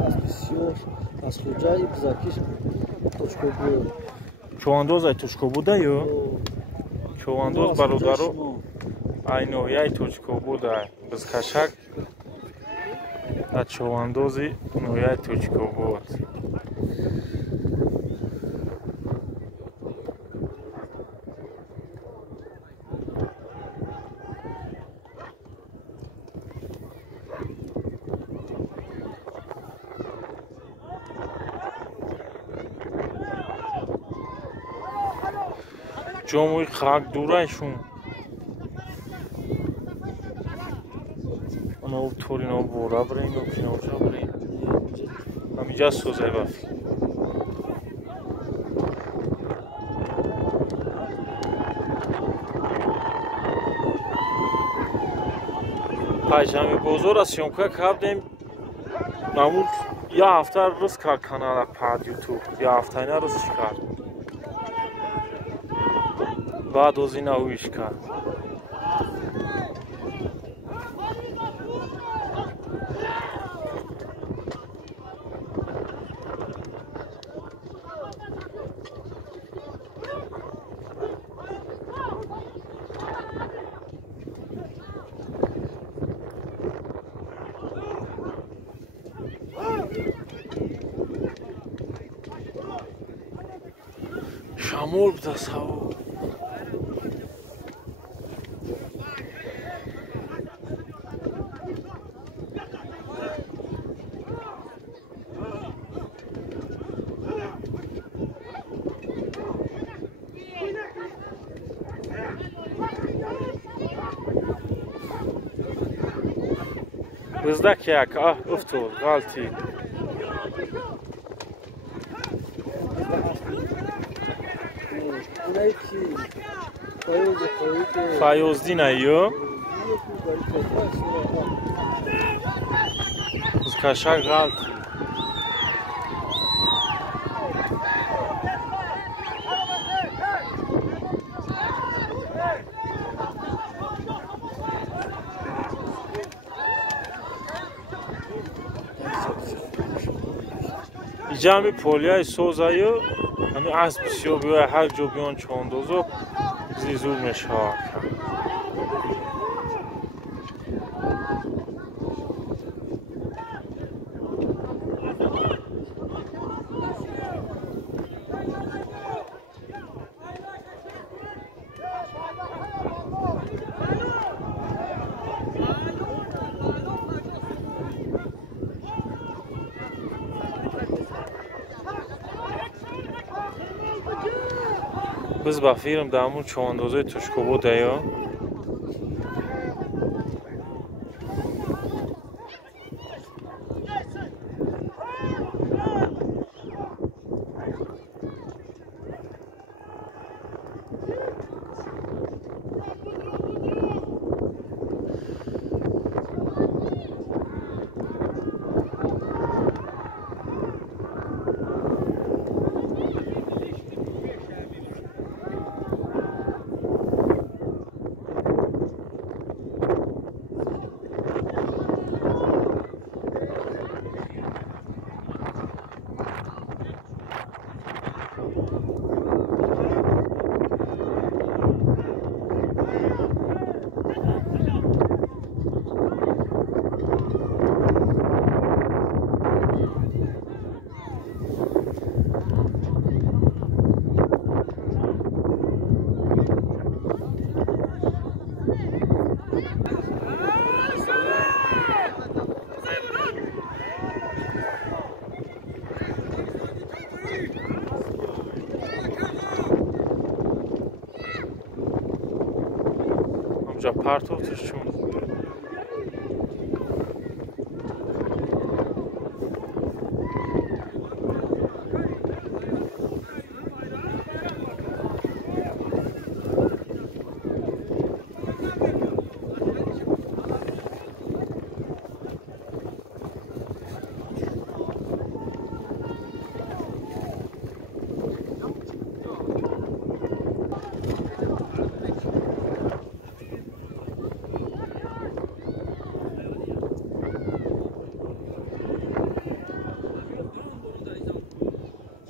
بسیار از کجای بزرگیش توچکو بود چواندوز ای توچکو بوده یو چواندوز برادرو ای نوعی توچکو بوده بزکشک و چواندوزی نوعی توچکو بود جاموی خاک دورایشون اونا طوری نو بورا برین و کنار جا برین همینجا سوزه بافی پایشمی بزرگ از سیونکا کردیم نمود یا هفته روز کار کانال پاد یوتیوب یا هفته اینا روز شکار بعد از این اویش کرد شامل بوده سوا بزدک یک افتول غلطی فایوزدین ایو بزکشک غلطی جمعی پولیای سوزایو همین اسب سیو بیای هر جو بیان چوندوزو زیزور مشهار biz با فیلم دامون چواندوزه توچکو بوده یا همجا پرتوتش چون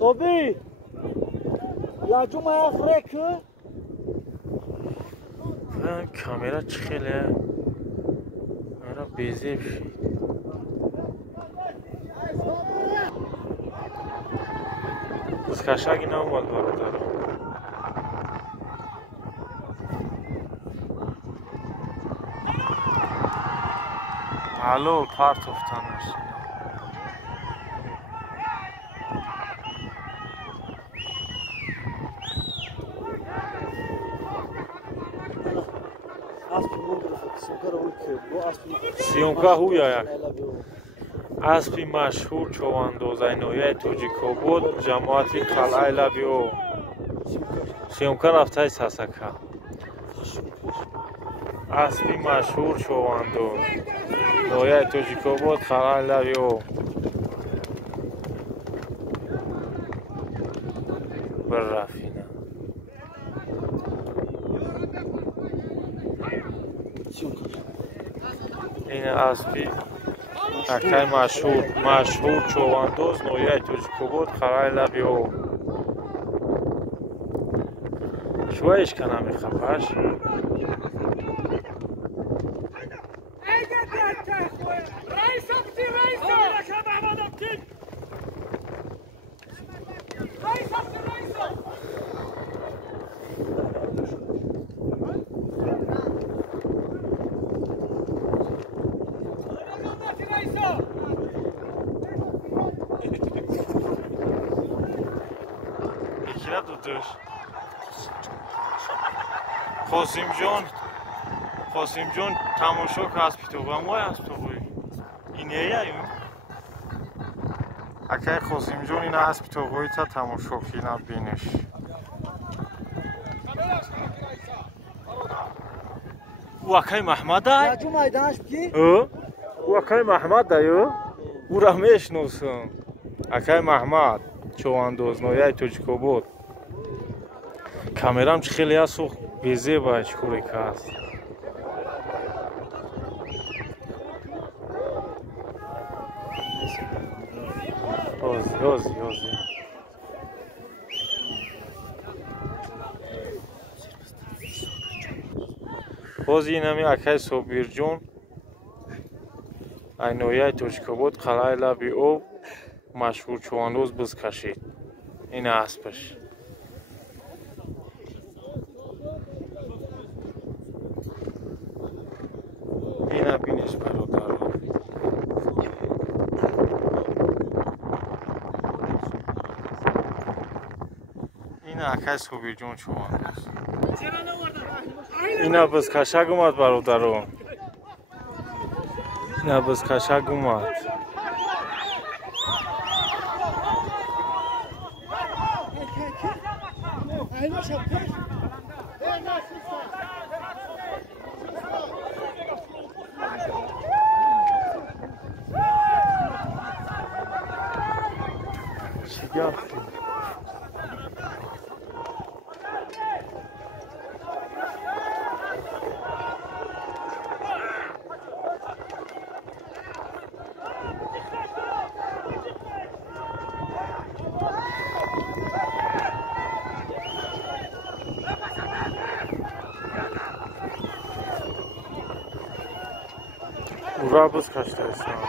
Sobi! La Jumaya Freke? Kamera çıkıyor. Ara beze bir şey. Скашаги наомад бародаро. Алло, партофтан машина. Сиёмка ҳуя. Аспи машҳур човандозаи ноҳияи Тоҷикобод ҷамоати қалъаи лаби об. Сиёмка рафтаи Сасака. Аспи машҳур човандоз ноҳияи Тоҷикобод қалъаи лаби об. Биррафина. ин аспи акай машҳур човандоз ноҳияи Тоҷикобод қалъаи лаби об. Шуаиш канами хапаш. Ikira duduş. Qosimjon тамошо касб то ва мо аст то инея ю акай Qosimjon ин аст то гойта тамошо кина бинеш у акай Маҳмада La Jumay dash ki? у акай Маҳмада ю ура мешносам акай Маҳмад човандоз ноҳияи Тоҷикобод камерам чӣ хеле аст безеба чикори кас Yoz. Бози инами акай Собирҷон ай ноҳияи Тоҷикобод қалъаи лаби об машҳур човандоз бизкашид. Ин аспаш. Ина бинеш бародарон. акай Собирҷон човандоз. Ина бизкашак омад бародарон. Ина бизкашак омад. Чӣ гап? Ура бизкаштаистам.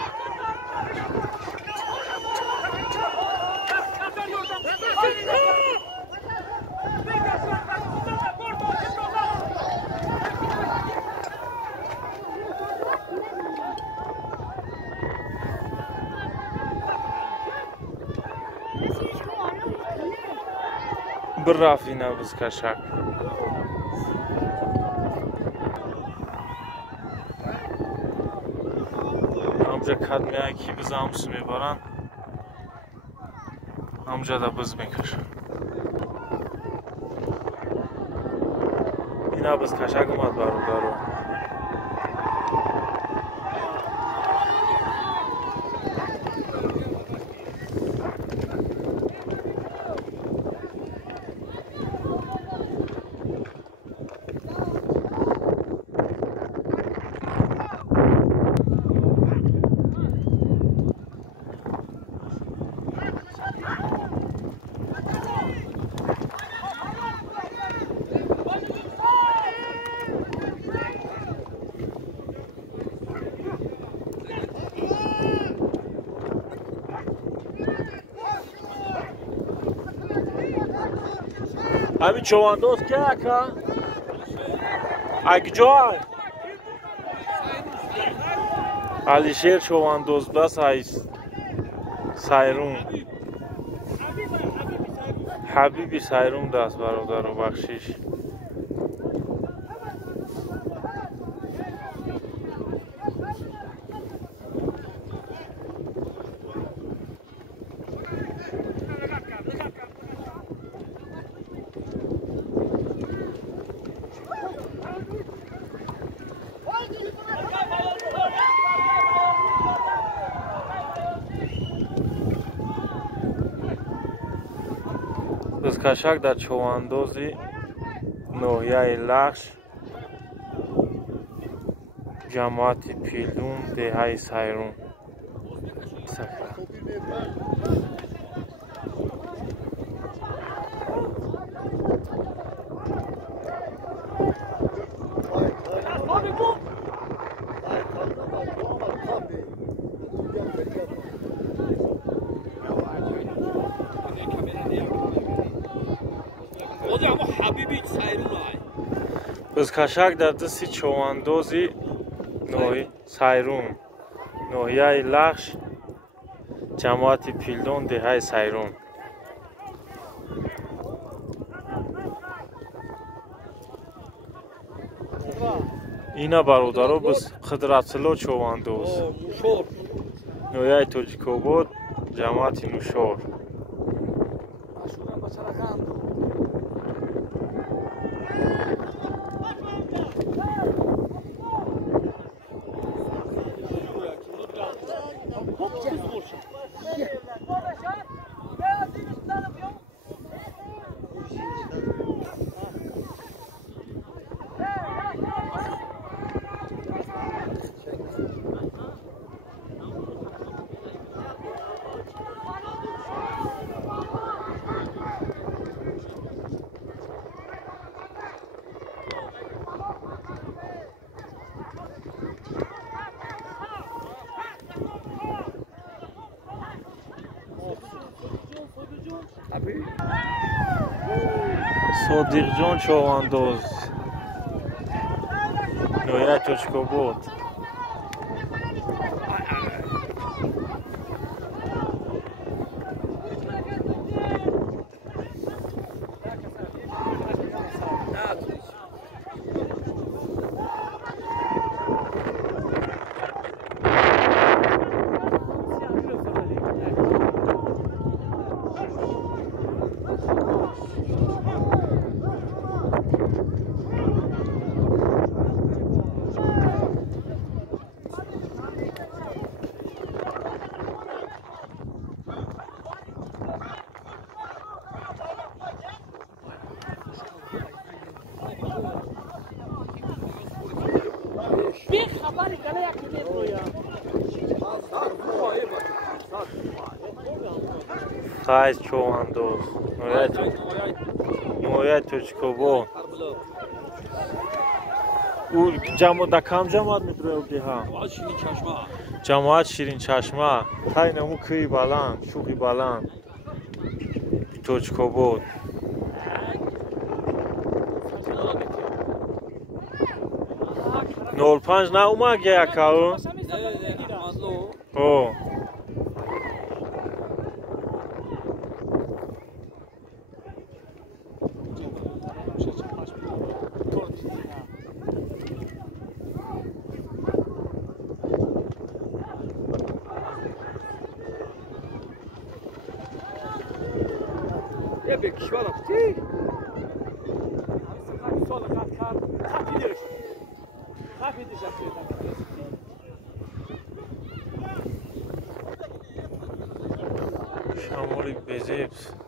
Биррафина бизкашак. Амҷа кадмияе ки биз амс мебаранд амҷада биз мекашанд. ина бизкашак омад бародарон. همین چواندوز که اکا اگجای علیشیر چواندوز بس هایست سایرون حبیبی سایرون دست برادر و بخشیش Кашак дар човандози ноҳияи Лахш ҷамоати Пилдун деҳаи Сайрун Кашак дар дасти човандози Сайрун ноҳияи Лахш ҷамоати Пилдун деҳаи Сайрун ина бародаро биз Қидратило човандоз ноҳияи Тоҷикобод ҷамоати Нушор Содиқҷон човандоз ноҳияи Тоҷикобод Қайс човандоз ноҳияи Тоҷикобод да кам ҷамоат метрояд деҳа ҷамоат Ширинчашма тай наму кӯи баланд шӯқи баланд Тоҷикобод нол панҷ наумад якао Шамоли Безебс